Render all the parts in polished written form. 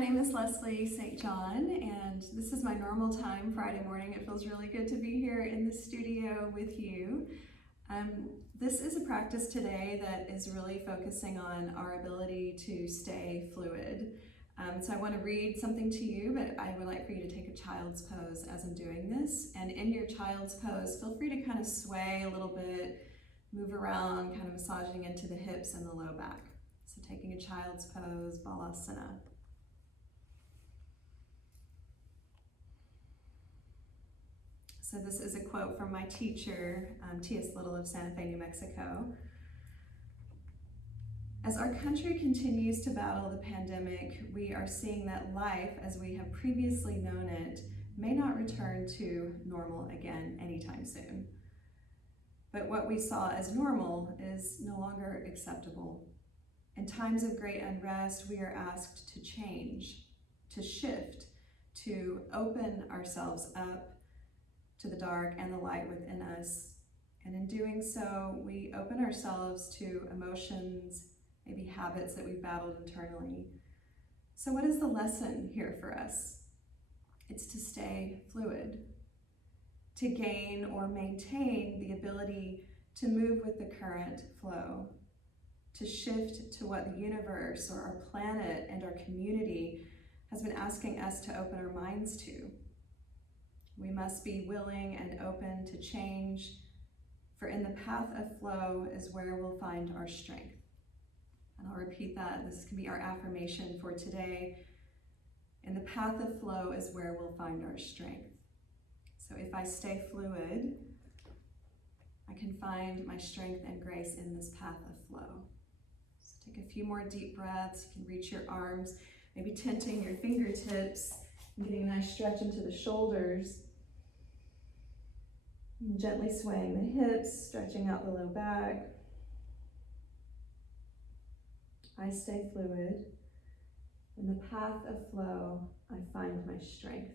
name is Leslie St. John, and this is my normal time, Friday morning. It feels really good to be here in the studio with you. This is a practice today that is really focusing on our ability to stay fluid. So I want to read something to you, but I would like for you to take a child's pose as I'm doing this. And in your child's pose, feel free to kind of sway a little bit, move around, kind of massaging into the hips and the low back. So taking a child's pose, Balasana. So this is a quote from my teacher, T.S. Little of Santa Fe, New Mexico. As our country continues to battle the pandemic, we are seeing that life, as we have previously known it, may not return to normal again anytime soon. But what we saw as normal is no longer acceptable. In times of great unrest, we are asked to change, to shift, to open ourselves up to the dark and the light within us. And in doing so, we open ourselves to emotions, maybe habits that we've battled internally. So what is the lesson here for us? It's to stay fluid, to gain or maintain the ability to move with the current flow, to shift to what the universe or our planet and our community has been asking us to open our minds to. We must be willing and open to change, for in the path of flow is where we'll find our strength. And I'll repeat that. This can be our affirmation for today. In the path of flow is where we'll find our strength. So if I stay fluid, I can find my strength and grace in this path of flow. So take a few more deep breaths. You can reach your arms, maybe tenting your fingertips, and getting a nice stretch into the shoulders. And gently swaying the hips, stretching out the low back. I stay fluid. In the path of flow, I find my strength.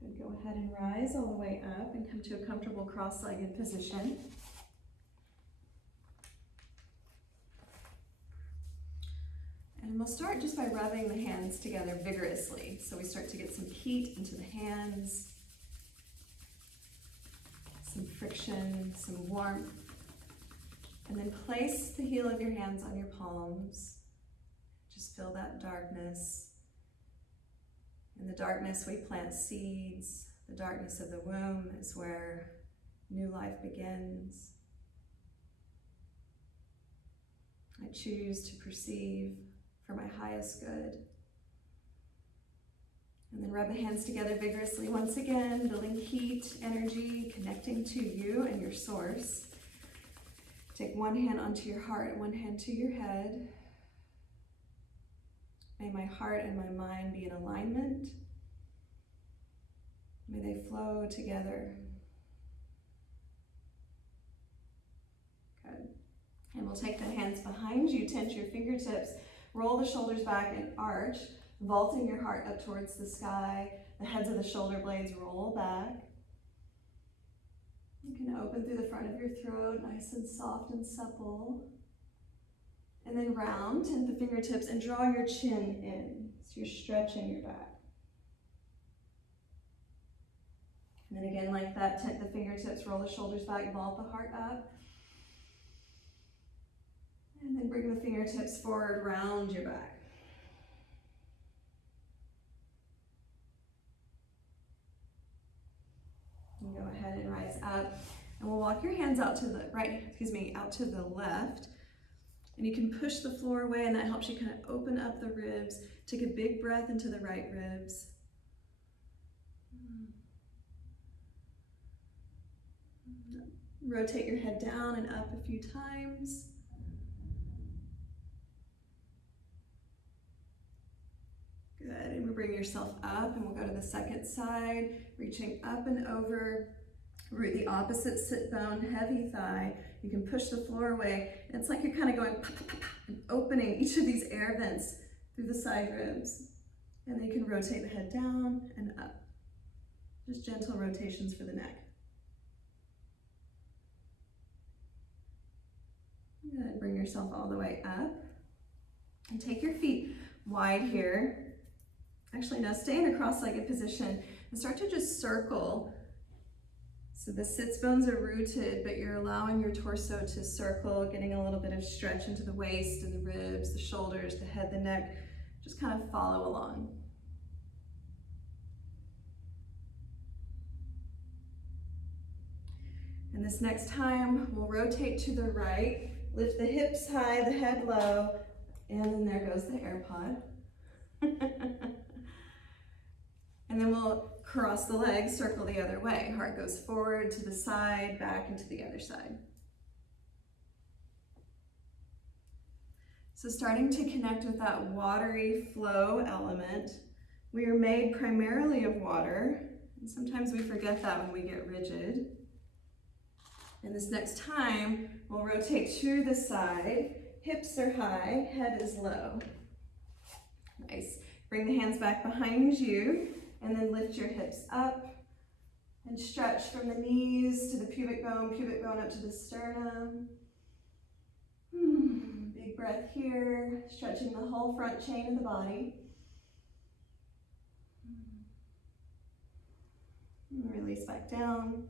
Good. Go ahead and rise all the way up and come to a comfortable cross-legged position. And we'll start just by rubbing the hands together vigorously. So we start to get some heat into the hands, some friction, some warmth. And then place the heel of your hands on your palms. Just feel that darkness. In the darkness, we plant seeds. The darkness of the womb is where new life begins. I choose to perceive for my highest good. And then rub the hands together vigorously once again, building heat, energy, connecting to you and your source. Take one hand onto your heart, one hand to your head. May my heart and my mind be in alignment. May they flow together. Good. And we'll take the hands behind you, tent your fingertips, roll the shoulders back and arch, vaulting your heart up towards the sky. The heads of the shoulder blades roll back. You can open through the front of your throat, nice and soft and supple. And then round, tent the fingertips and draw your chin in. So you're stretching your back. And then again like that, tent the fingertips, roll the shoulders back, vault the heart up. And then bring the fingertips forward, round your back. And go ahead and rise up. And we'll walk your hands out to the out to the left. And you can push the floor away, and that helps you kind of open up the ribs. Take a big breath into the right ribs. Rotate your head down and up a few times. Good, and we'll bring yourself up and we'll go to the second side, reaching up and over, root the opposite sit bone, heavy thigh. You can push the floor away, and it's like you're kind of going pop, pop, pop, and opening each of these air vents through the side ribs. And then you can rotate the head down and up. Just gentle rotations for the neck. Good, bring yourself all the way up. And take your feet wide here. Actually, now stay in a cross-legged position and start to just circle. So the sits bones are rooted, but you're allowing your torso to circle, getting a little bit of stretch into the waist and the ribs, the shoulders, the head, the neck. Just kind of follow along. And this next time, we'll rotate to the right, lift the hips high, the head low, and then there goes the AirPod. And then we'll cross the legs, circle the other way. Heart goes forward to the side, back and to the other side. So starting to connect with that watery flow element. We are made primarily of water, and sometimes we forget that when we get rigid. And this next time, we'll rotate to the side. Hips are high, head is low. Nice. Bring the hands back behind you, and then lift your hips up and stretch from the knees to the pubic bone up to the sternum. Big breath here, stretching the whole front chain of the body. Release back down.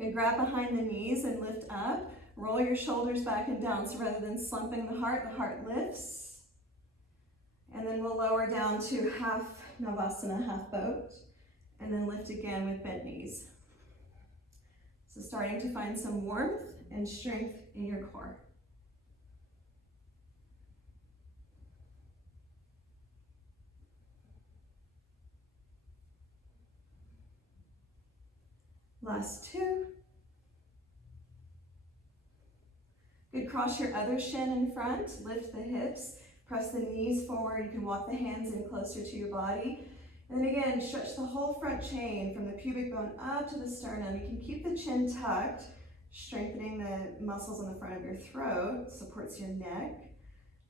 Okay, grab behind the knees and lift up. Roll your shoulders back and down. So rather than slumping the heart lifts. And then we'll lower down to half Navasana, half boat. And then lift again with bent knees. So starting to find some warmth and strength in your core. Last two. Good, cross your other shin in front, lift the hips, press the knees forward. You can walk the hands in closer to your body. And then again, stretch the whole front chain from the pubic bone up to the sternum. You can keep the chin tucked, strengthening the muscles on the front of your throat, supports your neck,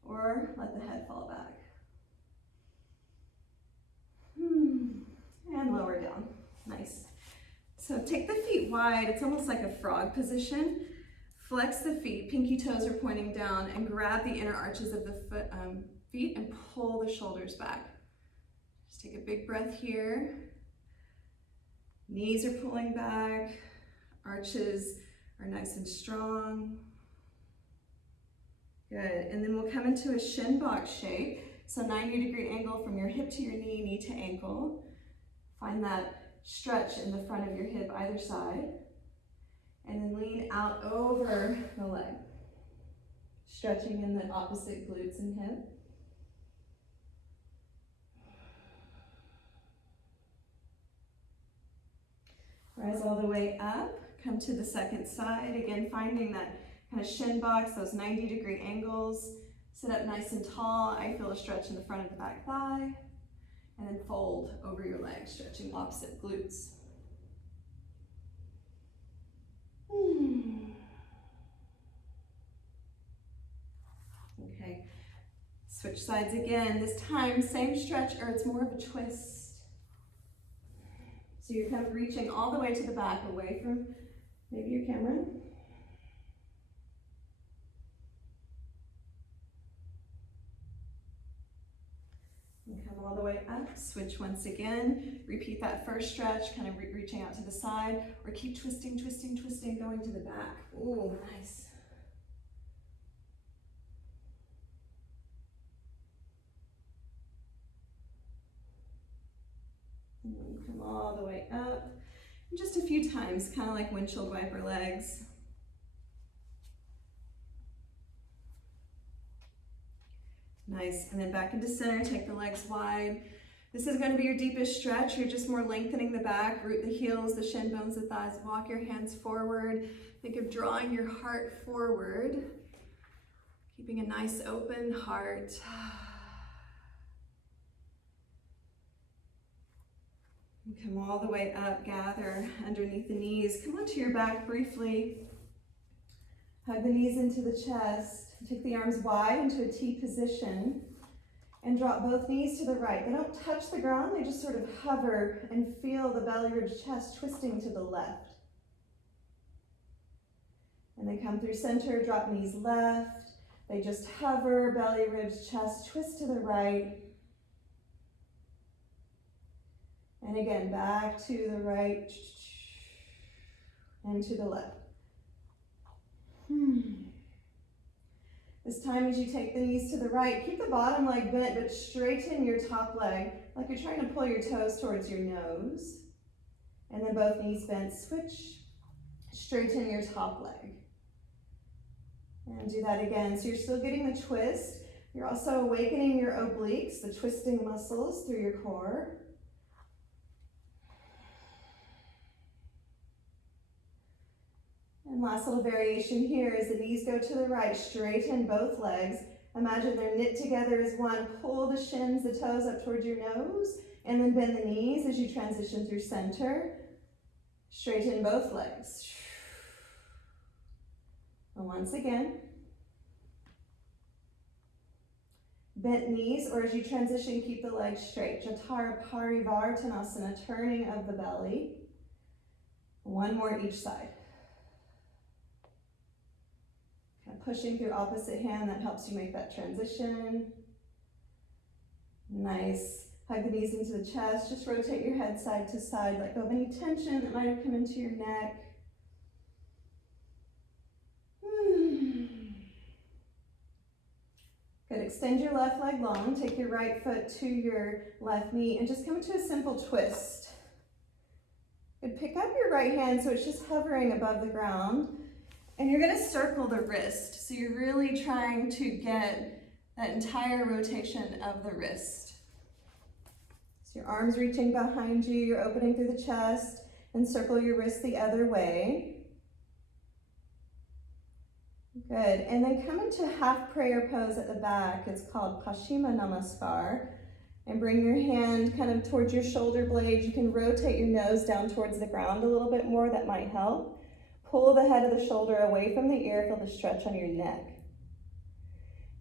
or let the head fall back. And lower down, nice. So take the feet wide, it's almost like a frog position. Flex the feet, pinky toes are pointing down, and grab the inner arches of the feet and pull the shoulders back. Just take a big breath here. Knees are pulling back, arches are nice and strong. Good, and then we'll come into a shin box shape. So 90-degree angle from your hip to your knee, knee to ankle. Find that stretch in the front of your hip either side. And then lean out over the leg. Stretching in the opposite glutes and hip. Rise all the way up, come to the second side. Again, finding that kind of shin box, those 90-degree angles. Sit up nice and tall. I feel a stretch in the front of the back thigh. And then fold over your legs, stretching opposite glutes. Okay, switch sides again. This time, same stretch, or it's more of a twist. So you're kind of reaching all the way to the back, away from maybe your camera. And come all the way up, switch once again. Repeat that first stretch, kind of reaching out to the side, or keep twisting, twisting, twisting, going to the back. Ooh, nice. And then come all the way up. And just a few times, kind of like windshield wiper legs. Nice, and then back into center, take the legs wide. This is going to be your deepest stretch. You're just more lengthening the back, root the heels, the shin bones, the thighs. Walk your hands forward. Think of drawing your heart forward. Keeping a nice open heart. And come all the way up, gather underneath the knees. Come onto your back briefly. Hug the knees into the chest. Take the arms wide into a T position and drop both knees to the right. They don't touch the ground, they just sort of hover and feel the belly ridge chest twisting to the left. And then come through center, drop knees left. They just hover, belly, ribs, chest, twist to the right. And again, back to the right and to the left. This time as you take the knees to the right, keep the bottom leg bent, but straighten your top leg like you're trying to pull your toes towards your nose. And then both knees bent, switch, straighten your top leg. And do that again. So you're still getting the twist. You're also awakening your obliques, the twisting muscles through your core. And last little variation here is the knees go to the right, straighten both legs. Imagine they're knit together as one. Pull the shins, the toes up towards your nose, and then bend the knees as you transition through center. Straighten both legs. And once again. Bent knees, or as you transition, keep the legs straight. Jatara Parivartanasana, turning of the belly. One more each side. Kind of pushing through opposite hand, that helps you make that transition. Nice. Hug the knees into the chest. Just rotate your head side to side. Let go of any tension that might have come into your neck. Good. Extend your left leg long. Take your right foot to your left knee and just come into a simple twist. Good. Pick up your right hand so it's just hovering above the ground. And you're going to circle the wrist. So you're really trying to get that entire rotation of the wrist. So your arms reaching behind you, you're opening through the chest, and circle your wrist the other way. Good, and then come into half prayer pose at the back. It's called Paschima Namaskar. And bring your hand kind of towards your shoulder blades. You can rotate your nose down towards the ground a little bit more, that might help. Pull the head of the shoulder away from the ear, feel the stretch on your neck.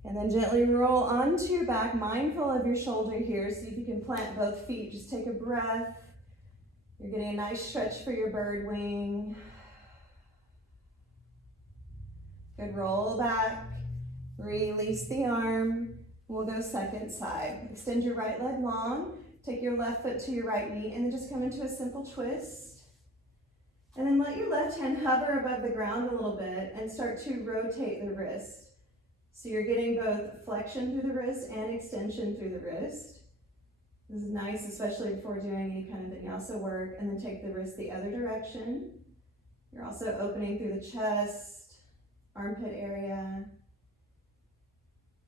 And then gently roll onto your back, mindful of your shoulder here. See if you can plant both feet. Just take a breath. You're getting a nice stretch for your bird wing. Good, roll back, release the arm. We'll go second side. Extend your right leg long, take your left foot to your right knee, and then just come into a simple twist. And then let your left hand hover above the ground a little bit and start to rotate the wrist. So you're getting both flexion through the wrist and extension through the wrist. This is nice, especially before doing any kind of vinyasa work. And then take the wrist the other direction. You're also opening through the chest, armpit area.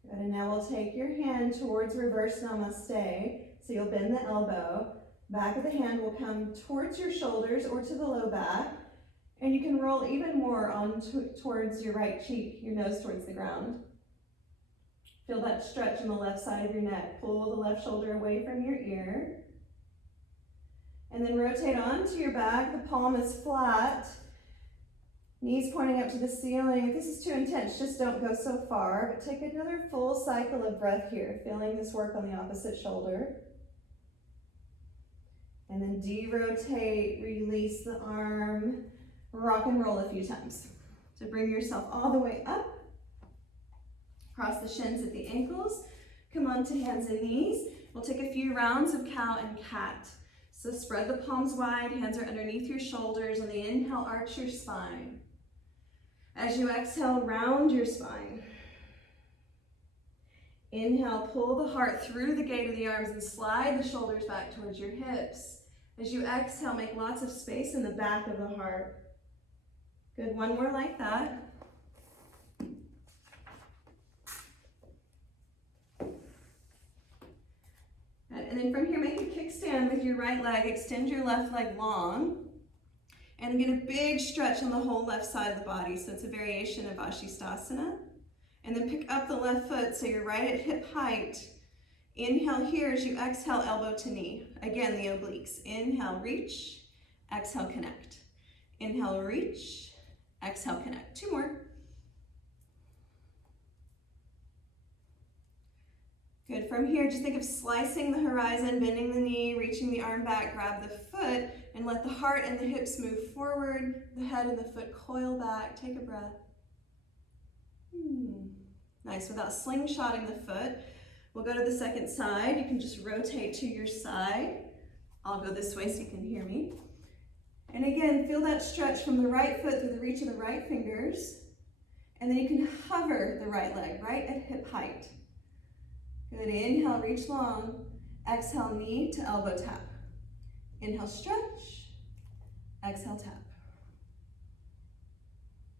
Good, and now we'll take your hand towards reverse namaste. So you'll bend the elbow. Back of the hand will come towards your shoulders or to the low back. And you can roll even more on towards your right cheek, your nose towards the ground. Feel that stretch on the left side of your neck. Pull the left shoulder away from your ear. And then rotate onto your back. The palm is flat. Knees pointing up to the ceiling. If this is too intense, just don't go so far. But take another full cycle of breath here, feeling this work on the opposite shoulder. And then derotate, release the arm. Rock and roll a few times. So bring yourself all the way up. Cross the shins at the ankles. Come on to hands and knees. We'll take a few rounds of cow and cat. So spread the palms wide, hands are underneath your shoulders. On the inhale, arch your spine. As you exhale, round your spine. Inhale, pull the heart through the gate of the arms and slide the shoulders back towards your hips. As you exhale, make lots of space in the back of the heart. Good, one more like that. And then from here, make a kickstand with your right leg. Extend your left leg long. And get a big stretch on the whole left side of the body. So it's a variation of Ashistasana. And then pick up the left foot so you're right at hip height. Inhale here as you exhale, elbow to knee. Again, the obliques. Inhale, reach. Exhale, connect. Inhale, reach. Exhale, connect. Two more. Good, from here, just think of slicing the horizon, bending the knee, reaching the arm back, grab the foot, and let the heart and the hips move forward, the head and the foot coil back. Take a breath. Nice, without slingshotting the foot, we'll go to the second side. You can just rotate to your side. I'll go this way so you can hear me. And again, feel that stretch from the right foot through the reach of the right fingers. And then you can hover the right leg right at hip height. Good, inhale, reach long. Exhale, knee to elbow tap. Inhale, stretch. Exhale, tap.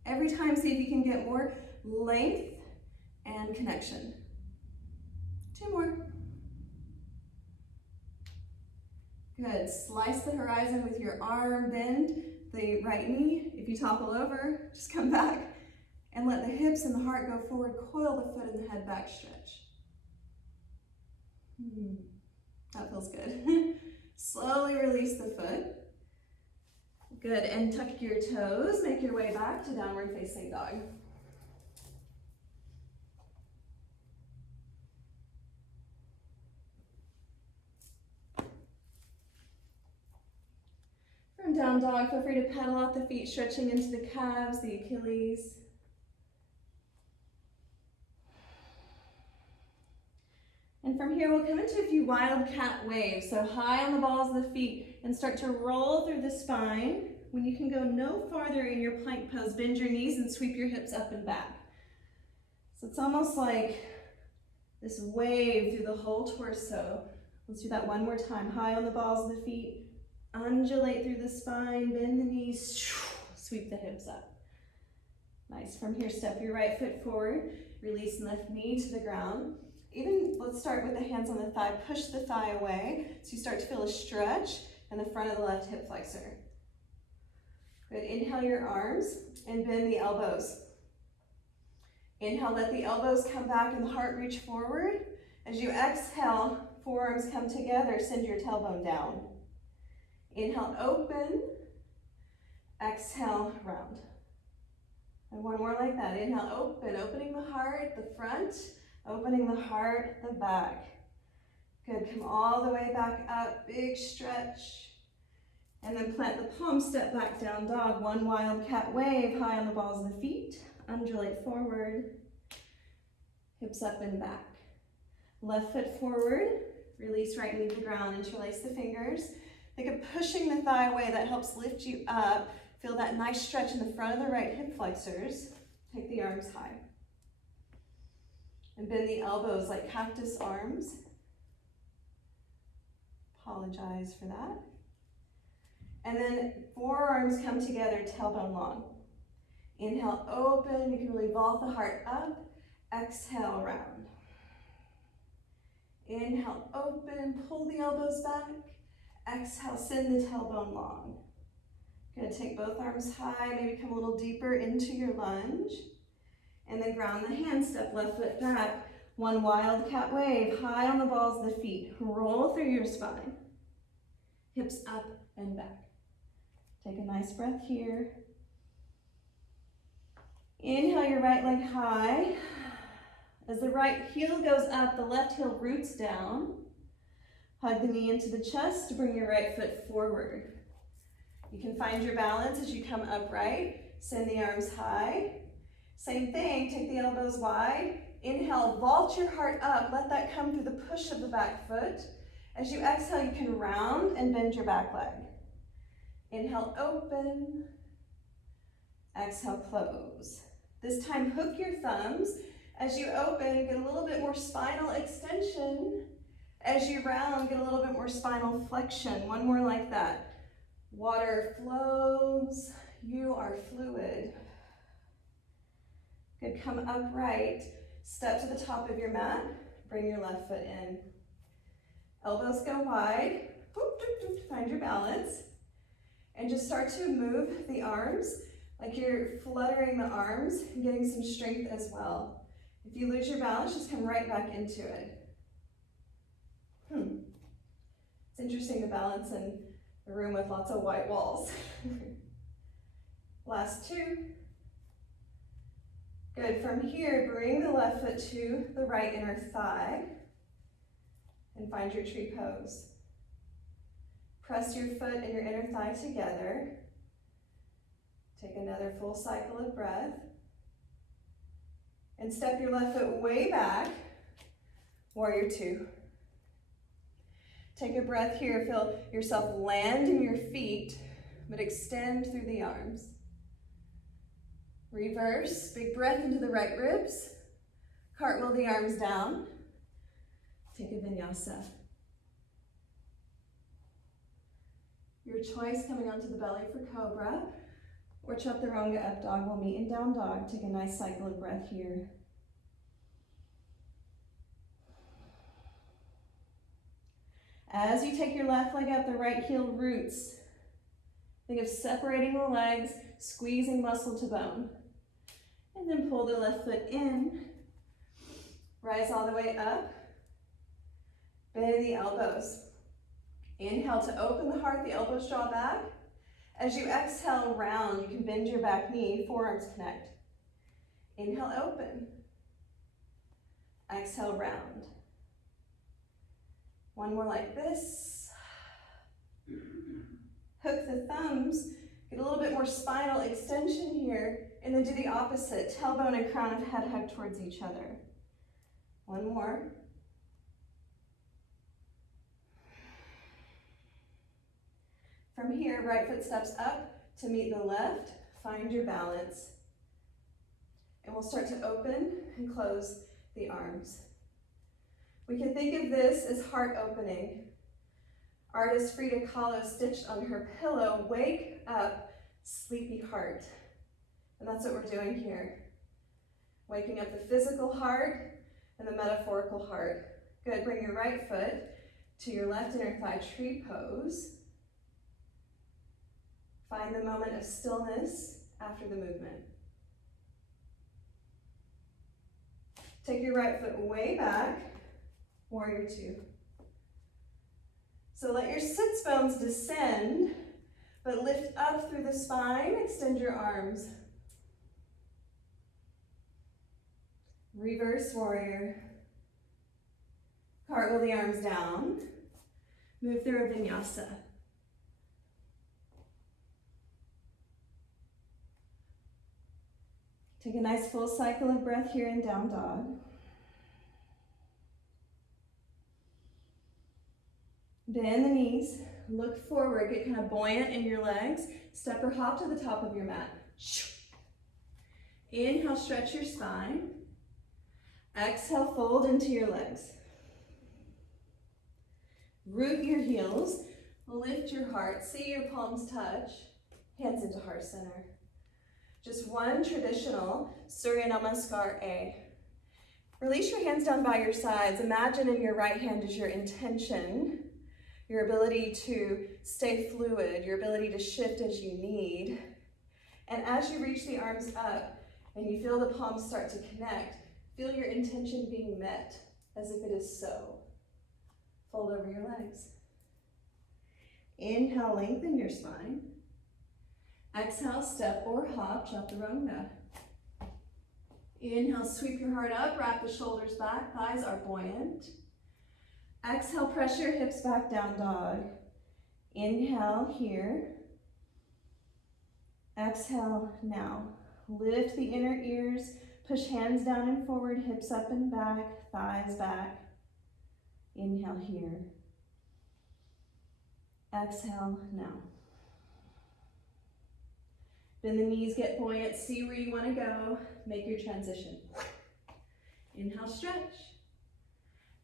Every time, see if you can get more length and connection. 2 more. Good, slice the horizon with your arm, bend the right knee. If you topple over, just come back and let the hips and the heart go forward. Coil the foot and the head back, stretch. That feels good. Slowly release the foot. Good, and tuck your toes. Make your way back to downward facing dog. From down dog, feel free to pedal out the feet, stretching into the calves, the Achilles. And from here, we'll come into a few wildcat waves. So high on the balls of the feet and start to roll through the spine. When you can go no farther in your plank pose, bend your knees and sweep your hips up and back. So it's almost like this wave through the whole torso. Let's do that one more time. High on the balls of the feet, undulate through the spine, bend the knees, sweep the hips up. Nice. From here, step your right foot forward, release left knee to the ground. Even, let's start with the hands on the thigh, push the thigh away, so you start to feel a stretch in the front of the left hip flexor. Good, inhale your arms and bend the elbows. Inhale, let the elbows come back and the heart reach forward. As you exhale, forearms come together, send your tailbone down. Inhale, open, exhale, round. And one more like that, inhale, open, opening the heart, the front, opening the heart, the back. Good, come all the way back up, big stretch. And then plant the palms, step back down dog. One wildcat wave, high on the balls of the feet. Undulate forward, hips up and back. Left foot forward, release right knee to the ground, interlace the fingers. Think of pushing the thigh away, that helps lift you up. Feel that nice stretch in the front of the right hip flexors. Take the arms high. And bend the elbows like cactus arms. Apologize for that. And then forearms come together, tailbone long. Inhale, open. You can really vault the heart up. Exhale, round. Inhale, open. Pull the elbows back. Exhale, send the tailbone long. Good, take both arms high. Maybe come a little deeper into your lunge. And then ground the hands, step left foot back. One wildcat wave, high on the balls of the feet. Roll through your spine. Hips up and back. Take a nice breath here. Inhale your right leg high. As the right heel goes up, the left heel roots down. Hug the knee into the chest to bring your right foot forward. You can find your balance as you come upright. Send the arms high. Same thing, take the elbows wide. Inhale, vault your heart up. Let that come through the push of the back foot. As you exhale, you can round and bend your back leg. Inhale, open. Exhale, close. This time, hook your thumbs. As you open, get a little bit more spinal extension. As you round, get a little bit more spinal flexion. One more like that. Water flows. You are fluid. Good, come upright. Step to the top of your mat. Bring your left foot in. Elbows go wide. Find your balance. And just start to move the arms like you're fluttering the arms and getting some strength as well. If you lose your balance, just come right back into it. It's interesting to balance in a room with lots of white walls. Last 2. Good, from here, bring the left foot to the right inner thigh. and find your tree pose. Press your foot and your inner thigh together. Take another full cycle of breath. And step your left foot way back, warrior two. Take a breath here, feel yourself land in your feet, but extend through the arms. Reverse, big breath into the right ribs. Cartwheel the arms down. Take a vinyasa. Your choice, coming onto the belly for cobra, or chaturanga up dog. We'll meet in down dog. Take a nice cycle of breath here. As you take your left leg up, the right heel roots. Think of separating the legs, squeezing muscle to bone. And then pull the left foot in. Rise all the way up. Bend the elbows. Inhale to open the heart, the elbows draw back. As you exhale, round, you can bend your back knee, forearms connect. Inhale, open. Exhale, round. One more like this. Hook the thumbs, get a little bit more spinal extension here, and then do the opposite. Tailbone and crown of head hug towards each other. One more. From here, right foot steps up to meet the left. Find your balance. And we'll start to open and close the arms. We can think of this as heart opening. Artist Frida Kahlo stitched on her pillow, wake up, sleepy heart. And that's what we're doing here. Waking up the physical heart and the metaphorical heart. Good, bring your right foot to your left inner thigh, tree pose. Find the moment of stillness after the movement. Take your right foot way back, warrior two. So let your sits bones descend, but lift up through the spine, extend your arms. Reverse warrior. Cartwheel the arms down. Move through a vinyasa. Take a nice full cycle of breath here in down dog. Bend the knees, look forward, get kind of buoyant in your legs. Step or hop to the top of your mat. Inhale, stretch your spine. Exhale, fold into your legs. Root your heels, lift your heart, see your palms touch, hands into heart center. Just one traditional Surya Namaskar A. Release your hands down by your sides. Imagine in your right hand is your intention, your ability to stay fluid, your ability to shift as you need. And as you reach the arms up and you feel the palms start to connect, feel your intention being met as if it is so. Fold over your legs. Inhale, lengthen your spine. Exhale, step or hop, chaturanga. Inhale, sweep your heart up, wrap the shoulders back, thighs are buoyant. Exhale, press your hips back, down dog. Inhale here. Exhale now. Lift the inner ears, push hands down and forward, hips up and back, thighs back. Inhale here. Exhale now. Bend the knees, get buoyant, see where you want to go, make your transition. Inhale, stretch.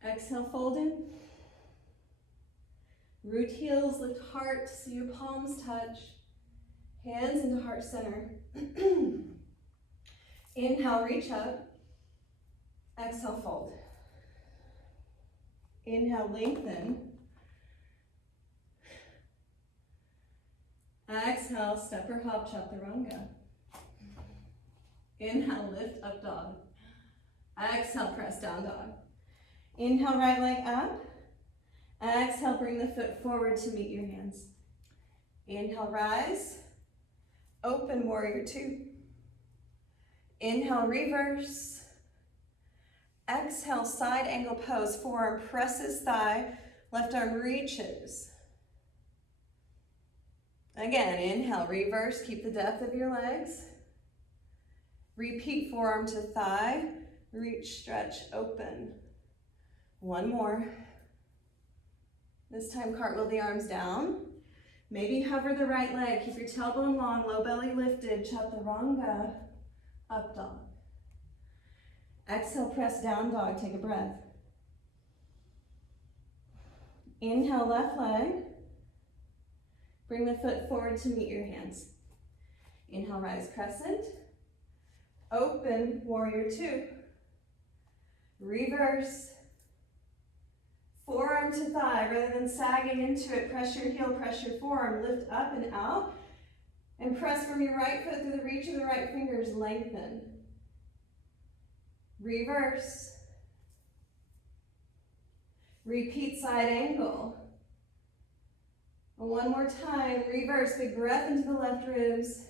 Exhale, fold in. Root heels, lift heart, see your palms touch. Hands into heart center. Inhale, reach up. Exhale, fold. Inhale, lengthen. Exhale, step or hop, chaturanga. Inhale, lift up dog. Exhale, press down dog. Inhale, right leg up. Exhale, bring the foot forward to meet your hands. Inhale, rise. Open warrior two. Inhale, reverse. Exhale, side angle pose. Forearm presses thigh, left arm reaches. Again, inhale, reverse, keep the depth of your legs. Repeat, forearm to thigh, reach, stretch, open. One more. This time, cartwheel the arms down. Maybe hover the right leg, keep your tailbone long, low belly lifted, chaturanga, up dog. Exhale, press down dog, take a breath. Inhale, left leg. Bring the foot forward to meet your hands. Inhale, rise crescent. Open, warrior two. Reverse. Forearm to thigh, rather than sagging into it, press your heel, press your forearm, lift up and out. And press from your right foot through the reach of the right fingers, lengthen. Reverse. Repeat side angle. One more time, reverse, big breath into the left ribs.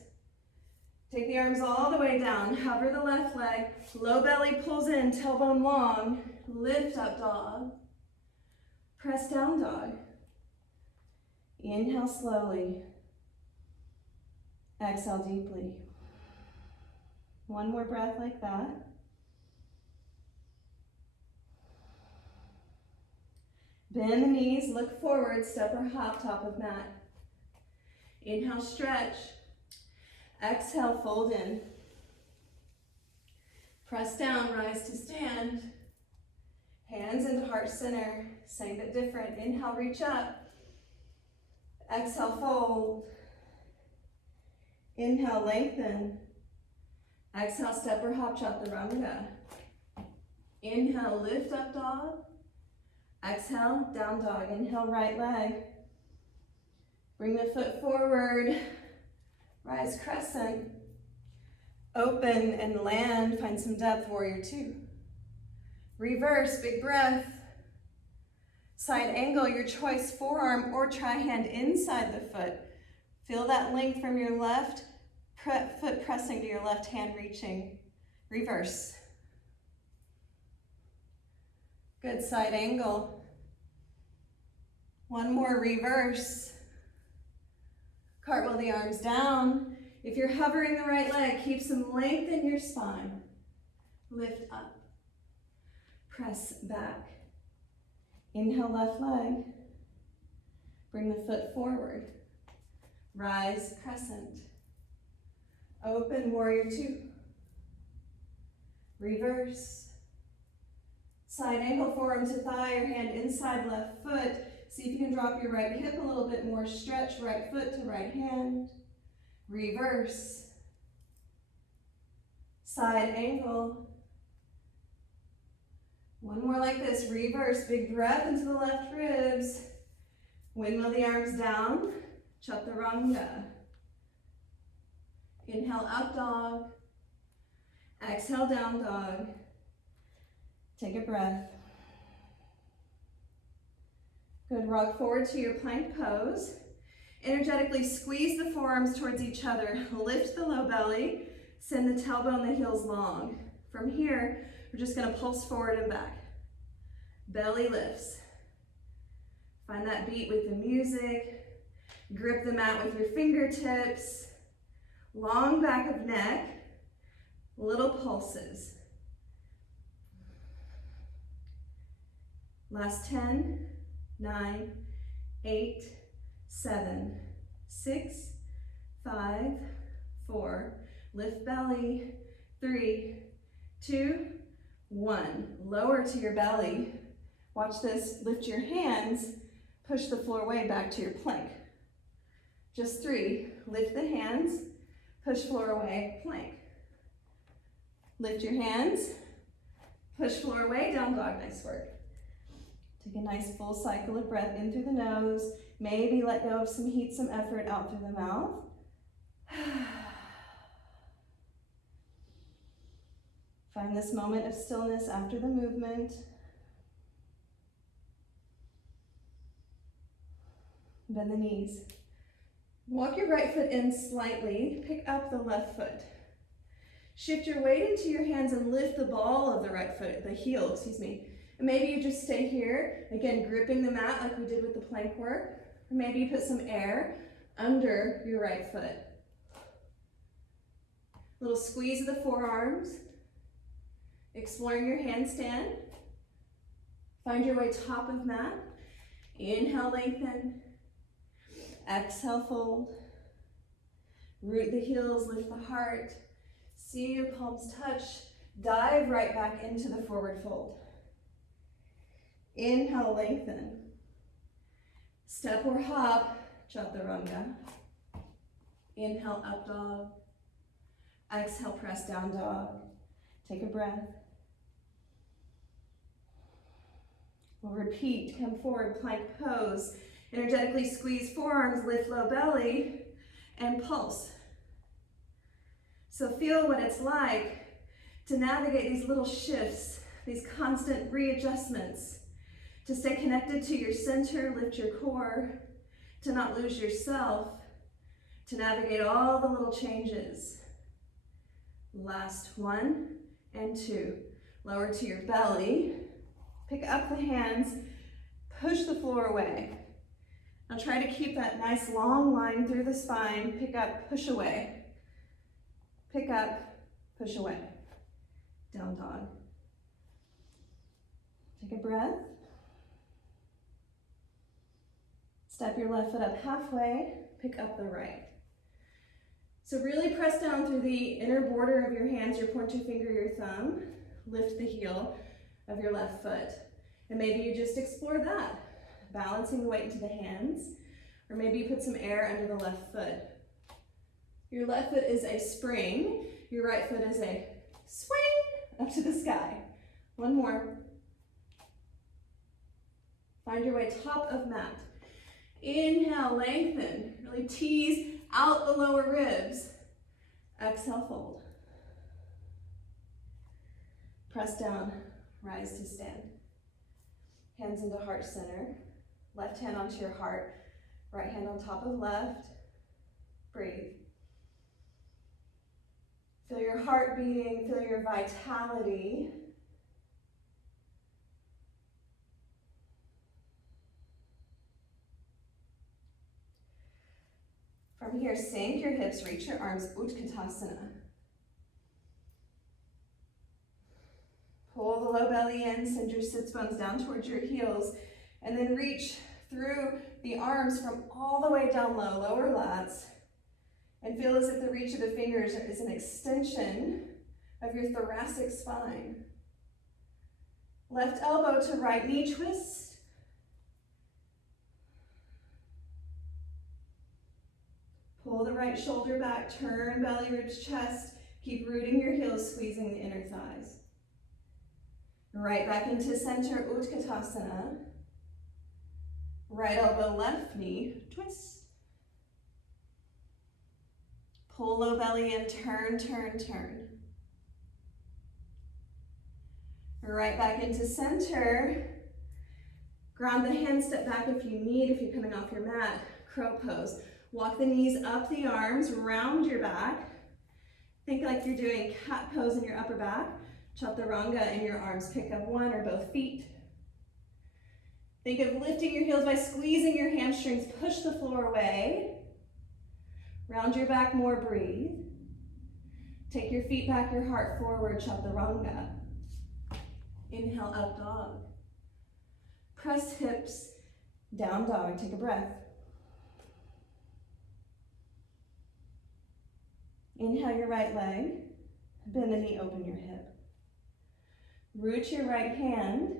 Take the arms all the way down, hover the left leg, low belly pulls in, tailbone long, lift up dog, press down dog. Inhale slowly, exhale deeply. One more breath like that. Bend the knees, look forward, step or hop, top of mat. Inhale, stretch. Exhale, fold in. Press down, rise to stand. Hands into heart center, same but different. Inhale, reach up. Exhale, fold. Inhale, lengthen. Exhale, step or hop, chaturanga. Inhale, lift up dog. Exhale, down dog. Inhale, right leg. Bring the foot forward. Rise crescent. Open and land. Find some depth, warrior two. Reverse, big breath. Side angle, your choice, forearm or try hand inside the foot. Feel that length from your left foot pressing to your left hand reaching. Reverse. Good, side angle. One more, reverse. Cartwheel the arms down. If you're hovering the right leg, keep some length in your spine. Lift up. Press back. Inhale, left leg. Bring the foot forward. Rise, crescent. Open, warrior two. Reverse. Side angle, forearm to thigh, your hand inside left foot. See if you can drop your right hip a little bit more. Stretch right foot to right hand. Reverse. Side angle. One more like this. Reverse. Big breath into the left ribs. Windmill the arms down. Chaturanga. Inhale, up dog. Exhale, down dog. Take a breath. Good, rock forward to your plank pose. Energetically squeeze the forearms towards each other. Lift the low belly. Send the tailbone, the heels long. From here, we're just gonna pulse forward and back. Belly lifts. Find that beat with the music. Grip the mat with your fingertips. Long back of neck. Little pulses. Last 10, 9, 8, 7, 6, 5, 4. Lift belly. 3, 2, 1. Lower to your belly. Watch this. Lift your hands. Push the floor way back to your plank. Just 3. Lift the hands. Push floor away. Plank. Lift your hands. Push floor away. Down dog. Nice work. Take a nice full cycle of breath in through the nose. Maybe let go of some heat, some effort out through the mouth. Find this moment of stillness after the movement. Bend the knees. Walk your right foot in slightly. Pick up the left foot. Shift your weight into your hands and lift the ball of the right foot, the heel, excuse me. And maybe you just stay here, again, gripping the mat like we did with the plank work. Or maybe you put some air under your right foot. Little squeeze of the forearms. Exploring your handstand. Find your way top of mat. Inhale, lengthen. Exhale, fold. Root the heels, lift the heart. See your palms touch. Dive right back into the forward fold. Inhale, lengthen. Step or hop, chaturanga. Inhale, up dog. Exhale, press down dog. Take a breath. We'll repeat, come forward, plank pose. Energetically squeeze forearms, lift low belly, and pulse. So feel what it's like to navigate these little shifts, these constant readjustments, to stay connected to your center, lift your core, to not lose yourself, to navigate all the little changes. Last 1 and 2. Lower to your belly, pick up the hands, push the floor away. Now try to keep that nice long line through the spine, pick up, push away. Pick up, push away. Down dog. Take a breath. Step your left foot up halfway, pick up the right. So really press down through the inner border of your hands, your pointer finger, your thumb. Lift the heel of your left foot. And maybe you just explore that, balancing the weight into the hands, or maybe you put some air under the left foot. Your left foot is a spring, your right foot is a swing up to the sky. 1 more. Find your way top of mat. Inhale, lengthen. Really tease out the lower ribs. Exhale, fold. Press down, rise to stand. Hands into heart center. Left hand onto your heart. Right hand on top of left. Breathe. Feel your heart beating, feel your vitality. From here, sink your hips, reach your arms, Utkatasana. Pull the low belly in, send your sits bones down towards your heels, and then reach through the arms from all the way down low, lower lats, and feel as if the reach of the fingers is an extension of your thoracic spine. Left elbow to right knee twist. Pull the right shoulder back, turn belly, ribs, chest. Keep rooting your heels, squeezing the inner thighs. Right back into center, Utkatasana. Right elbow, left knee, twist. Pull low belly in, turn, turn, turn. Right back into center. Ground the hands, step back if you need, if you're coming off your mat. Crow pose. Walk the knees up the arms, round your back. Think like you're doing cat pose in your upper back. Chaturanga in your arms. Pick up one or both feet. Think of lifting your heels by squeezing your hamstrings. Push the floor away. Round your back more, breathe. Take your feet back, your heart forward, chaturanga. Inhale, up dog. Press hips, down dog. Take a breath. Inhale your right leg, bend the knee, open your hip. Root your right hand,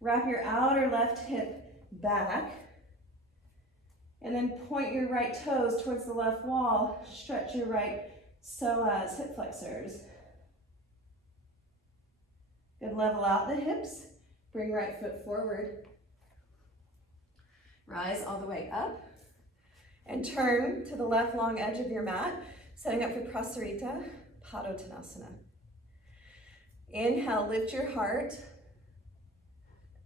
wrap your outer left hip back, and then point your right toes towards the left wall. Stretch your right psoas, hip flexors. Good, level out the hips, bring right foot forward. Rise all the way up, and turn to the left long edge of your mat. Setting up for Prasarita, Padottanasana. Inhale, lift your heart.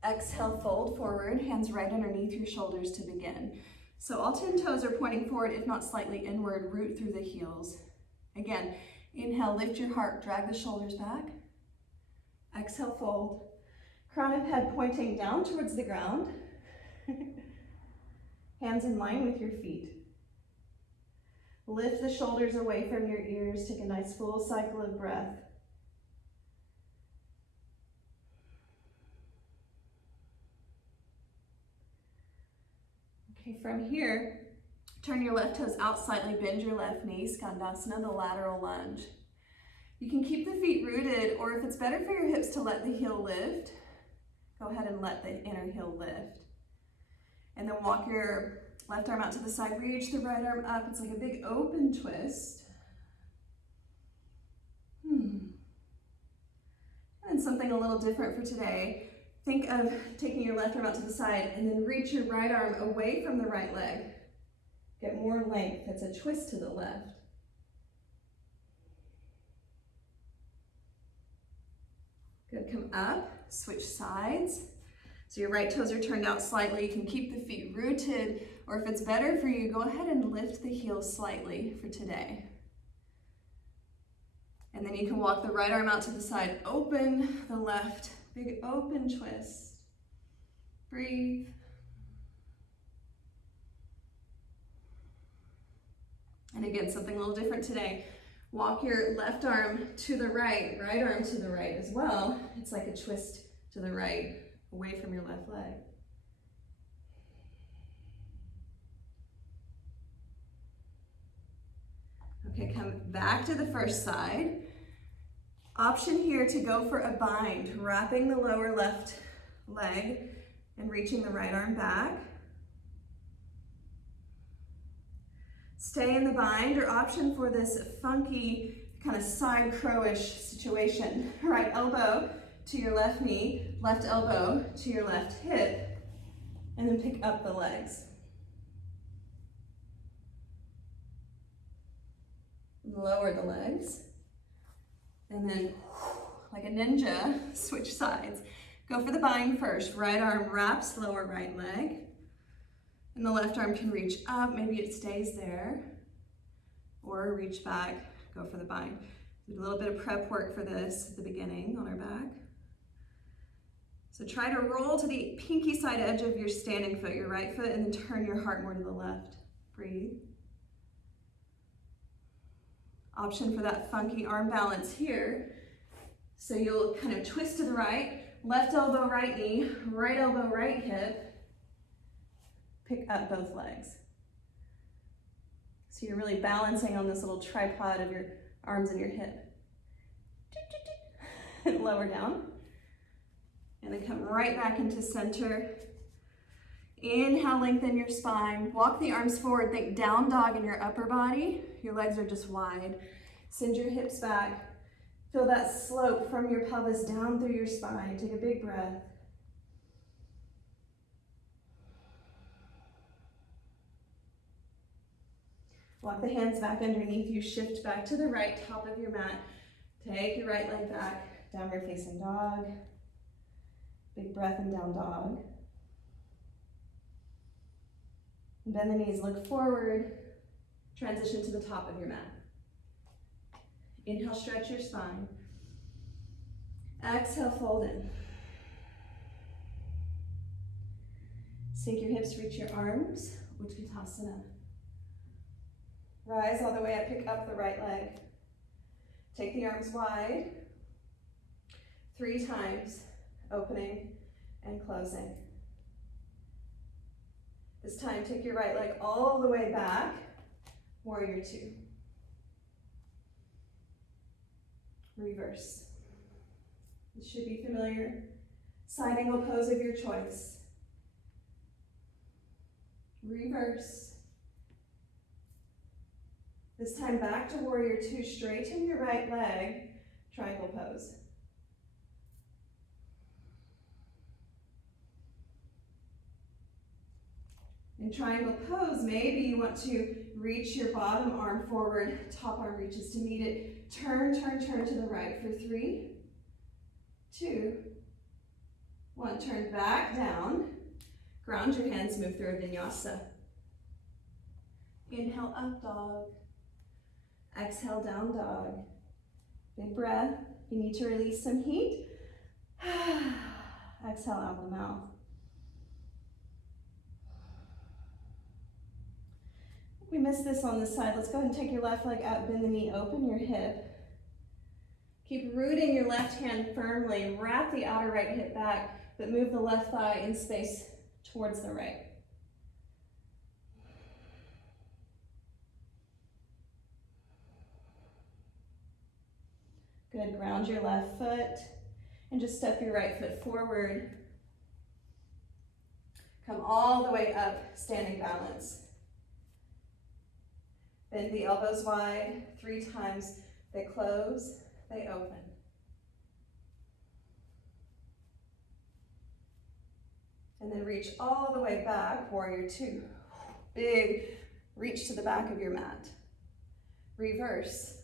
Exhale, fold forward, hands right underneath your shoulders to begin. So all 10 toes are pointing forward, if not slightly inward, root through the heels. Again, Inhale, lift your heart, drag the shoulders back. Exhale, fold. Crown of head pointing down towards the ground. Hands in line with your feet. Lift the shoulders away from your ears. Take a nice full cycle of breath. Okay, from here, turn your left toes out slightly, bend your left knee, Skandasana, the lateral lunge. You can keep the feet rooted, or if it's better for your hips to let the heel lift, go ahead and let the inner heel lift. And then walk your left arm out to the side, reach the right arm up. It's like a big open twist. And something a little different for today. Think of taking your left arm out to the side and then reach your right arm away from the right leg. Get more length. It's a twist to the left. Good, come up, switch sides. So your right toes are turned out slightly. You can keep the feet rooted, or if it's better for you, go ahead and lift the heels slightly for today. And then you can walk the right arm out to the side, open the left, big open twist. Breathe. And again, something a little different today. Walk your left arm to the right arm to the right as well. It's like a twist to the right, away from your left leg. Okay, come back to the first side. Option here to go for a bind, wrapping the lower left leg and reaching the right arm back. Stay in the bind, or option for this funky kind of side crowish situation. Right elbow to your left knee, left elbow to your left hip, and then pick up the legs. Lower the legs, and then like a ninja, switch sides. Go for the bind first. Right arm wraps lower right leg, and the left arm can reach up. Maybe it stays there, or reach back, go for the bind. Do a little bit of prep work for this at the beginning on our back. So try to roll to the pinky side edge of your standing foot, your right foot, and then turn your heart more to the left. Breathe. Option for that funky arm balance here. So you'll kind of twist to the right, left elbow, right knee, right elbow, right hip. Pick up both legs. So you're really balancing on this little tripod of your arms and your hip. Lower down. And then come right back into center. Inhale, lengthen your spine. Walk the arms forward. Think down dog in your upper body. Your legs are just wide. Send your hips back. Feel that slope from your pelvis down through your spine. Take a big breath. Walk the hands back underneath you. Shift back to the right, top of your mat. Take your right leg back. Downward facing dog. Big breath and down dog. Bend the knees, look forward. Transition to the top of your mat. Inhale, stretch your spine. Exhale, fold in. Sink your hips, reach your arms. Utkatasana. Rise all the way up, pick up the right leg. Take the arms wide. 3 times, opening and closing. This time, take your right leg all the way back, warrior 2. Reverse. This should be familiar. Side angle pose of your choice. Reverse. This time back to warrior 2, straighten your right leg, triangle pose. In triangle pose, maybe you want to reach your bottom arm forward, top arm reaches to meet it. Turn, turn, turn to the right for 3, 2, 1. Turn back down. Ground your hands, move through a vinyasa. Inhale, up dog. Exhale, down dog. Big breath. If you need to release some heat, exhale out the mouth. We missed this on this side. Let's go ahead and take your left leg out, bend the knee, open your hip. Keep rooting your left hand firmly. Wrap the outer right hip back, but move the left thigh in space towards the right. Good, ground your left foot and just step your right foot forward. Come all the way up, standing balance. Bend the elbows wide 3 times. They close, they open. And then reach all the way back, warrior 2. Big reach to the back of your mat. Reverse.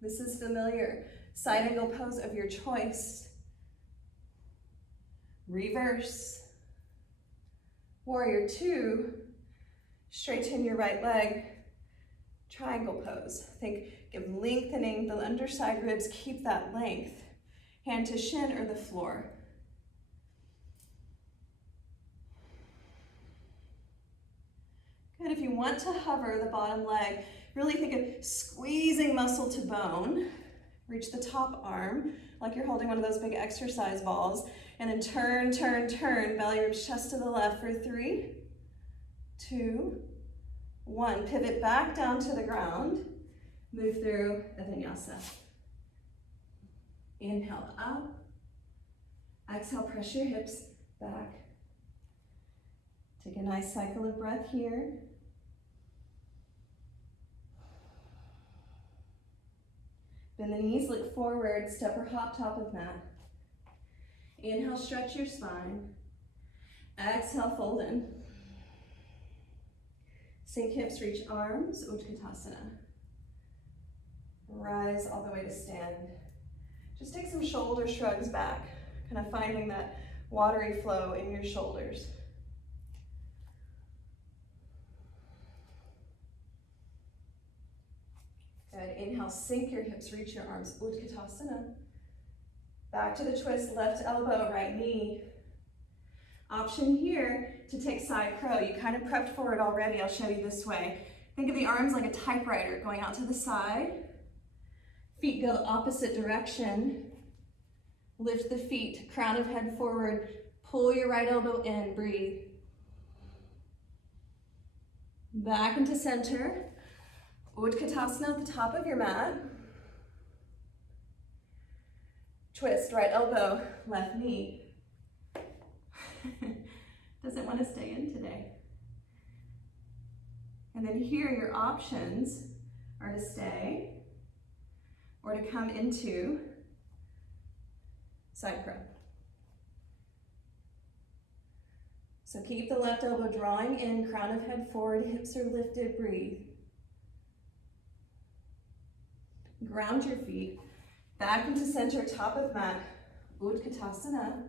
This is familiar. Side angle pose of your choice. Reverse. Warrior 2. Straighten your right leg. Triangle pose. Think of lengthening the underside ribs. Keep that length. Hand to shin or the floor. Good. If you want to hover the bottom leg, really think of squeezing muscle to bone. Reach the top arm like you're holding one of those big exercise balls. And then turn, turn, turn. Belly ribs, chest to the left for 3, 2, 1. Pivot back down to the ground. Move through a vinyasa. Inhale up. Exhale, press your hips back. Take a nice cycle of breath here. Bend the knees, look forward, step or hop top of mat. Inhale, stretch your spine. Exhale, fold in. Sink hips, reach arms, Utkatasana. Rise all the way to stand. Just take some shoulder shrugs back, kind of finding that watery flow in your shoulders. Good. Inhale, sink your hips, reach your arms, Utkatasana. Back to the twist, left elbow, right knee. Option here to take side crow. You kind of prepped for it already. I'll show you this way. Think of the arms like a typewriter going out to the side. Feet go opposite direction. Lift the feet, crown of head forward. Pull your right elbow in, breathe. Back into center. Utkatasana at the top of your mat. Twist, right elbow, left knee. Doesn't want to stay in today. And then here your options are to stay or to come into side crow. So keep the left elbow drawing in, crown of head forward, hips are lifted, breathe. Ground your feet, back into center, top of mat, Utkatasana.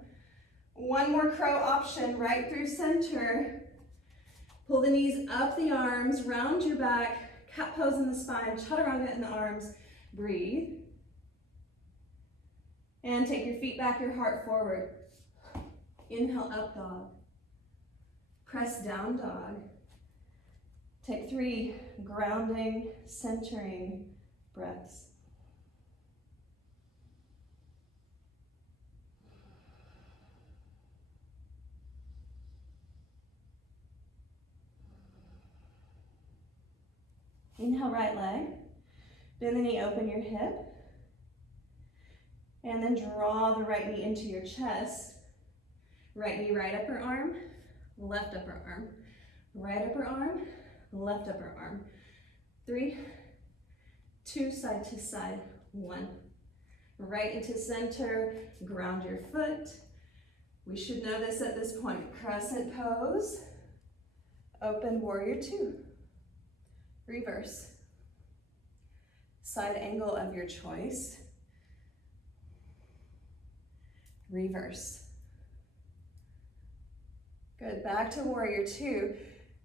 One more crow option, right through center. Pull the knees up the arms, round your back, cat pose in the spine, chaturanga in the arms, breathe. And take your feet back, your heart forward. Inhale, up dog. Press down dog. Take 3 grounding, centering breaths. Inhale, right leg. Bend the knee, open your hip. And then draw the right knee into your chest. Right knee, right upper arm, left upper arm. Right upper arm, left upper arm. 3, 2, side to side, 1. Right into center, ground your foot. We should know this at this point. Crescent pose, open warrior 2. Reverse. Side angle of your choice. Reverse. Good, back to warrior 2.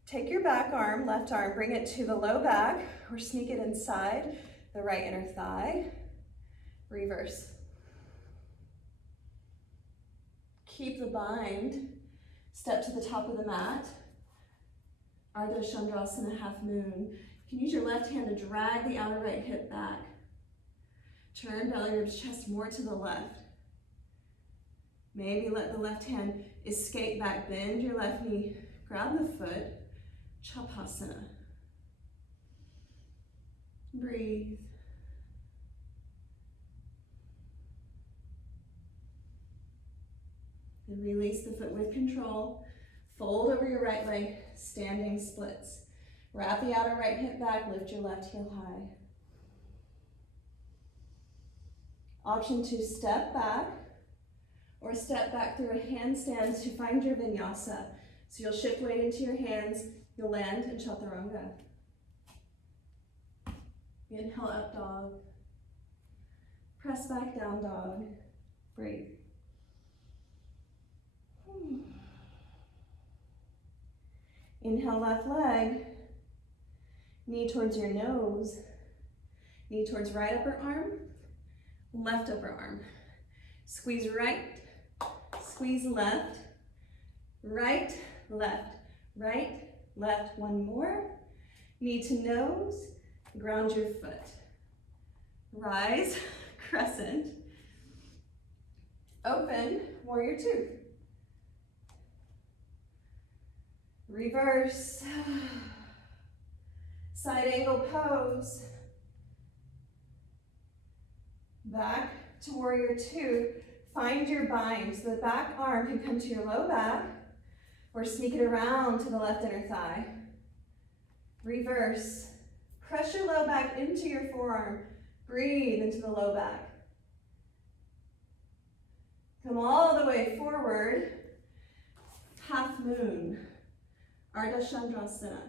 Take your back arm, left arm, bring it to the low back or sneak it inside the right inner thigh. Reverse. Keep the bind. Step to the top of the mat. Ardha Chandrasana, half moon. You can use your left hand to drag the outer right hip back. Turn belly, ribs, chest more to the left. Maybe let the left hand escape back. Bend your left knee. Grab the foot. Chapasana. Breathe. And release the foot with control. Fold over your right leg, standing splits. Wrap the outer right hip back, lift your left heel high. Option to step back or step back through a handstand to find your vinyasa. So you'll shift weight into your hands, you'll land in chaturanga. Inhale, up dog. Press back, down dog. Breathe. Inhale, left leg. Knee towards your nose. Knee towards right upper arm. Left upper arm. Squeeze right. Squeeze left. Right, left. Right, left. One more. Knee to nose. Ground your foot. Rise, crescent. Open, warrior two. Reverse. Side angle pose. Back to warrior two. Find your bind. So the back arm can come to your low back or sneak it around to the left inner thigh. Reverse. Press your low back into your forearm. Breathe into the low back. Come all the way forward. Half moon. Ardha Chandrasana.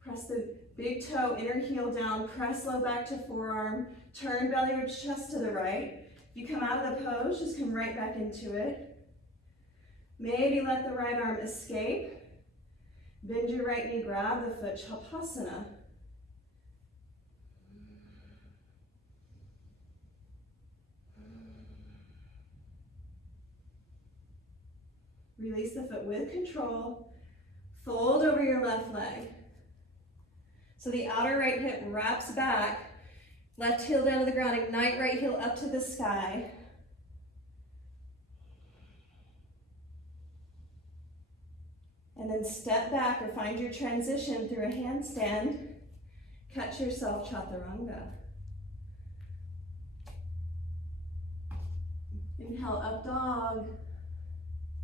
Press the big toe, inner heel down. Press low back to forearm. Turn belly, ribs, chest to the right. If you come out of the pose, just come right back into it. Maybe let the right arm escape. Bend your right knee, grab the foot, Chapasana. Release the foot with control. Fold over your left leg. So the outer right hip wraps back. Left heel down to the ground. Ignite right heel up to the sky. And then step back or find your transition through a handstand. Catch yourself, chaturanga. Inhale, up dog.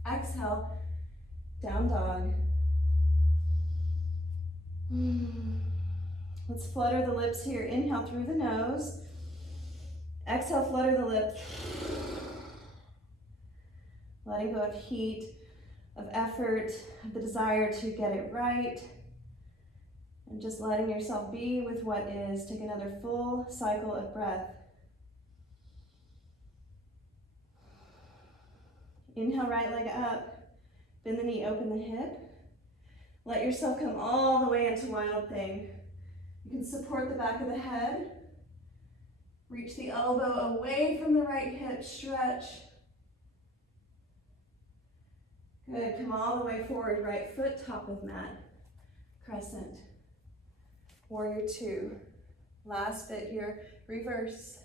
Exhale, down dog. Let's flutter the lips here. Inhale through the nose. Exhale, flutter the lips. Letting go of heat, of effort, of the desire to get it right. And just letting yourself be with what is. Take another full cycle of breath. Inhale, right leg up. Bend the knee, open the hip. Let yourself come all the way into wild thing. You can support the back of the head. Reach the elbow away from the right hip, stretch. Good, come all the way forward, right foot, top of mat. Crescent. Warrior two. Last bit here, reverse.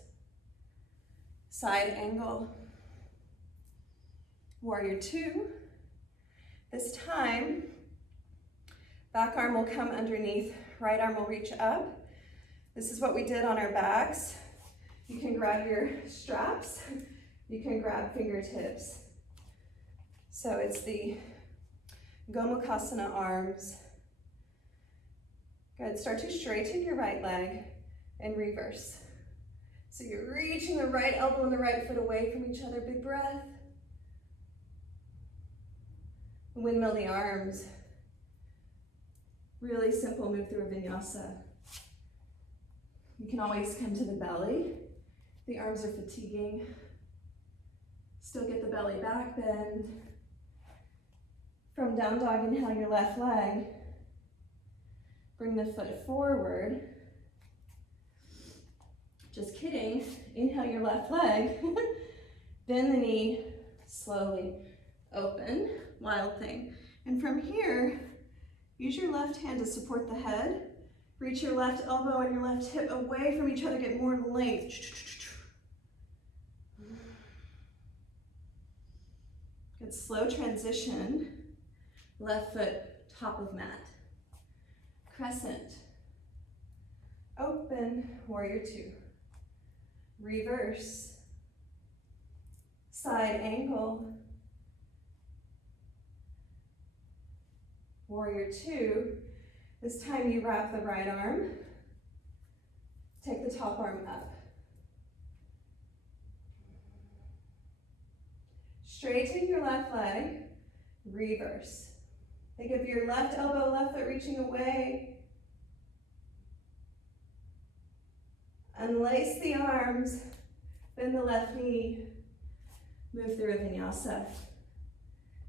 Side angle. Warrior two. This time, back arm will come underneath, right arm will reach up. This is what we did on our backs. You can grab your straps, you can grab fingertips. So it's the Gomukhasana arms. Good, start to straighten your right leg and reverse. So you're reaching the right elbow and the right foot away from each other, big breath. Windmill the arms. Really simple, move through a vinyasa. You can always come to the belly. The arms are fatiguing. Still get the belly back bend. From down dog, inhale your left leg. Bring the foot forward. Just kidding. Inhale your left leg. Bend the knee, slowly open, wild thing. And from here, use your left hand to support the head. Reach your left elbow and your left hip away from each other, get more length. Good, slow transition. Left foot, top of mat. Crescent. Open, warrior two. Reverse. Side ankle. Warrior two. This time you wrap the right arm. Take the top arm up. Straighten your left leg. Reverse. Think of your left elbow, left foot reaching away. Unlace the arms. Bend the left knee. Move through a vinyasa.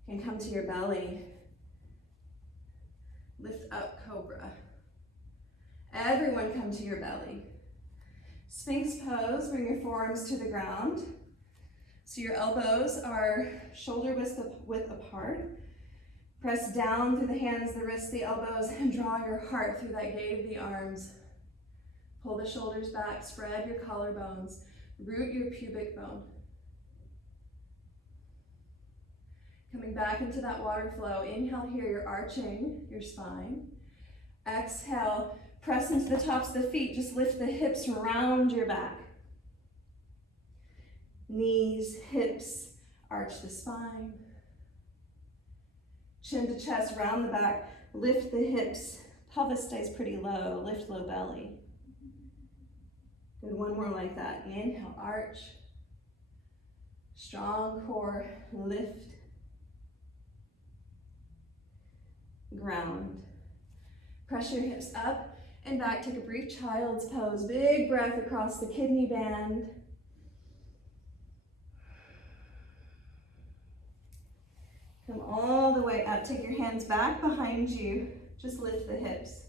And come to your belly. Lift up, cobra. Everyone come to your belly. Sphinx pose, bring your forearms to the ground. So your elbows are shoulder width apart. Press down through the hands, the wrists, the elbows, and draw your heart through that gate of the arms. Pull the shoulders back, spread your collarbones, root your pubic bone. Coming back into that water flow. Inhale here, you're arching your spine. Exhale, press into the tops of the feet. Just lift the hips round your back. Knees, hips, arch the spine. Chin to chest, round the back. Lift the hips. Pelvis stays pretty low. Lift low belly. Good, one more like that. Inhale, arch. Strong core, lift. Ground. Press your hips up and back. Take a brief child's pose. Big breath across the kidney band. Come all the way up. Take your hands back behind you. Just lift the hips.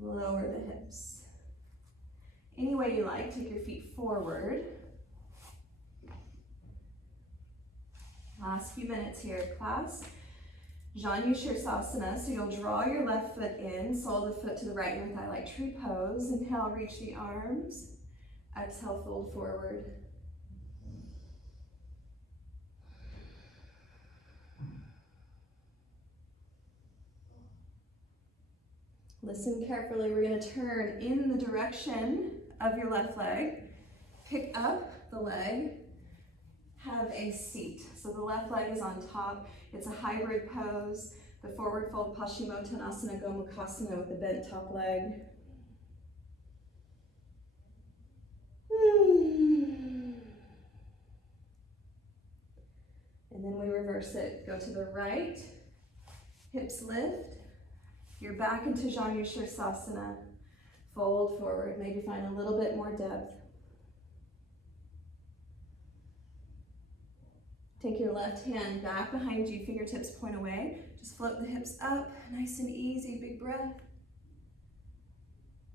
Lower the hips. Any way you like. Take your feet forward. Last few minutes here, class. Joint-mobilizing. So you'll draw your left foot in, sole the foot to the right, your thigh like tree pose. Inhale, reach the arms. Exhale, fold forward. Listen carefully. We're going to turn in the direction of your left leg. Pick up the leg. Have a seat. So the left leg is on top. It's a hybrid pose. The forward fold Paschimottanasana, Gomukhasana with the bent top leg. And then we reverse it. Go to the right. Hips lift. You're back into Janu-Shirsasana. Fold forward. Maybe find a little bit more depth. Take your left hand back behind you, fingertips point away. Just float the hips up, nice and easy, big breath.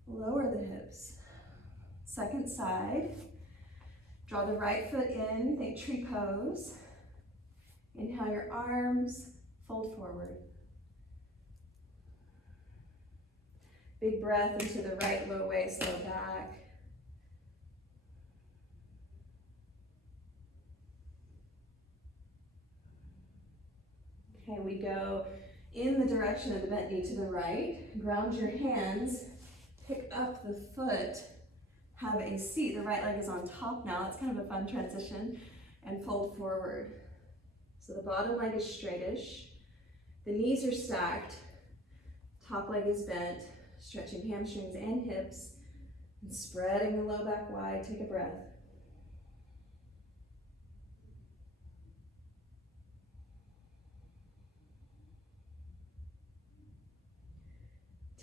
Lower the hips. Second side. Draw the right foot in, think tree pose. Inhale your arms, fold forward. Big breath into the right low waist, low back. Okay, we go in the direction of the bent knee to the right. Ground your hands, pick up the foot, have a seat. The right leg is on top now. It's kind of a fun transition. And fold forward. So the bottom leg is straightish. The knees are stacked. Top leg is bent. Stretching hamstrings and hips. And spreading the low back wide. Take a breath.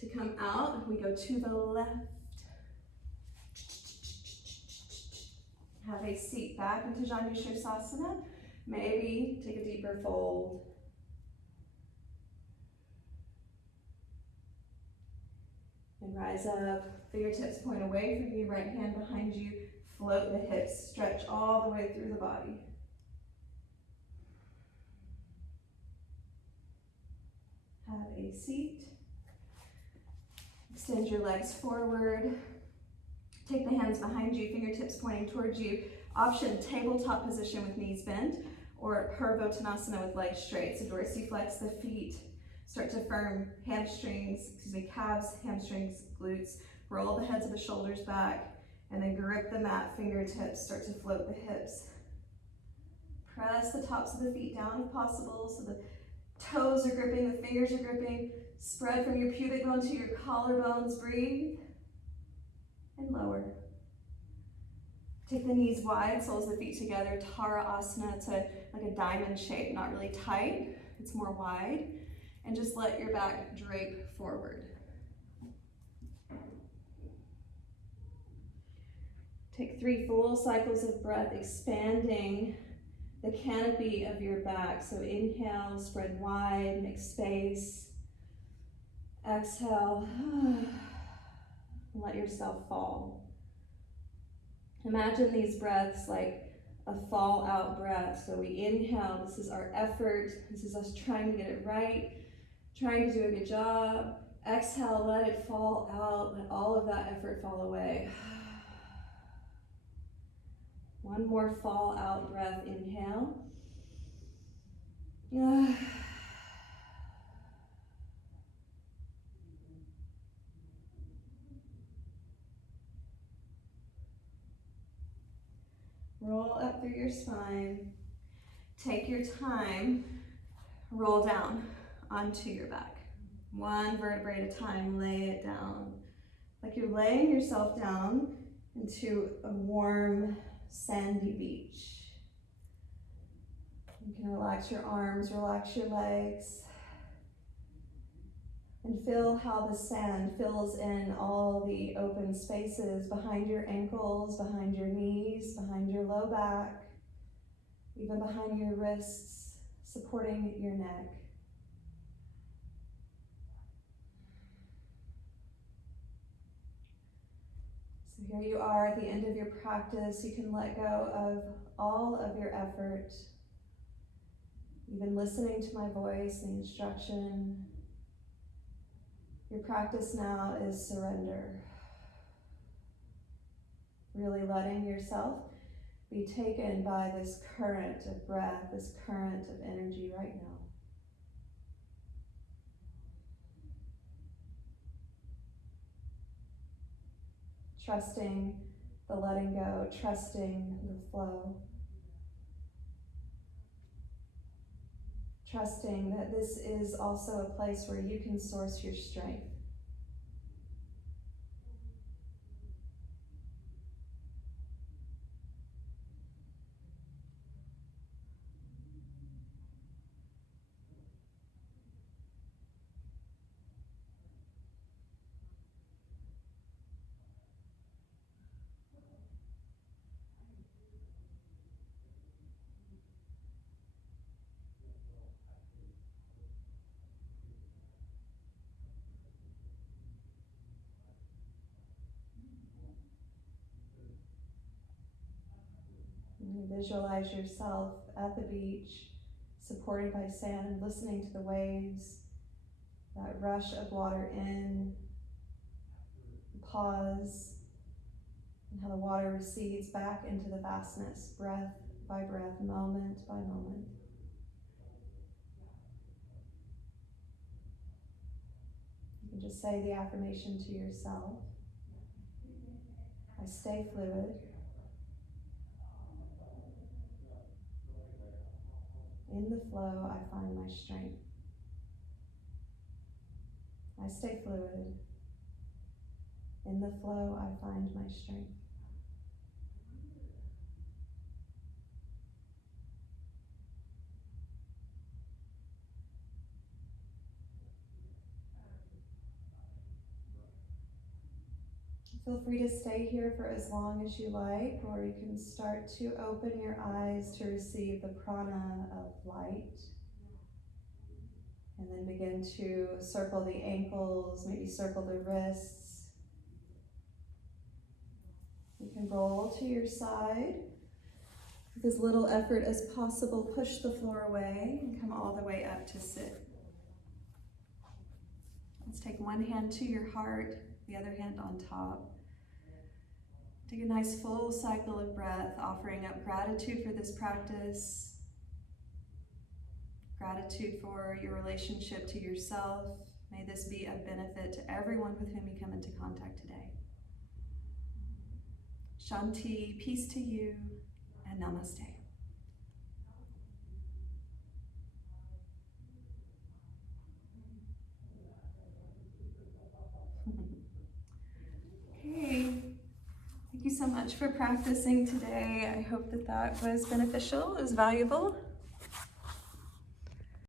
To come out, we go to the left. Have a seat back into Janu-Shirsasana. Maybe take a deeper fold. And rise up, fingertips point away from you, right hand behind you, float the hips, stretch all the way through the body. Have a seat. Extend your legs forward. Take the hands behind you, fingertips pointing towards you. Option, tabletop position with knees bent, or Purvottanasana with legs straight. So dorsiflex the feet. Start to firm calves, hamstrings, glutes. Roll the heads of the shoulders back, and then grip the mat, fingertips. Start to float the hips. Press the tops of the feet down if possible, so the toes are gripping, the fingers are gripping. Spread from your pubic bone to your collarbones. Breathe. And lower. Take the knees wide, soles of the feet together. Tara Asana to like a diamond shape, not really tight. It's more wide. And just let your back drape forward. Take 3 full cycles of breath, expanding the canopy of your back. So inhale, spread wide, make space. Exhale, and let yourself fall. Imagine these breaths like a fall out breath. So we inhale, this is our effort. This is us trying to get it right, trying to do a good job. Exhale, let it fall out, let all of that effort fall away. One more fall out breath, inhale. Roll up through your spine. Take your time, roll down onto your back. One vertebrae at a time, lay it down. Like you're laying yourself down into a warm, sandy beach. You can relax your arms, relax your legs, and feel how the sand fills in all the open spaces behind your ankles, behind your knees, behind your low back, even behind your wrists, supporting your neck. So here you are at the end of your practice. You can let go of all of your effort, even listening to my voice and instruction. Your practice now is surrender. Really letting yourself be taken by this current of breath, this current of energy right now. Trusting the letting go, trusting the flow. Trusting that this is also a place where you can source your strength. You visualize yourself at the beach, supported by sand, listening to the waves, that rush of water in, pause, and how the water recedes back into the vastness, breath by breath, moment by moment. You can just say the affirmation to yourself. I stay fluid. In the flow, I find my strength. I stay fluid. In the flow, I find my strength. Feel free to stay here for as long as you like, or you can start to open your eyes to receive the prana of light. And then begin to circle the ankles, maybe circle the wrists. can roll to your side. With as little effort as possible, push the floor away and come all the way up to sit. Let's take one hand to your heart, the other hand on top. Take a nice full cycle of breath, offering up gratitude for this practice, gratitude for your relationship to yourself. May this be of benefit to everyone with whom you come into contact today. Shanti, peace to you, and namaste. Okay, thank you so much for practicing today. I hope that was beneficial, it was valuable.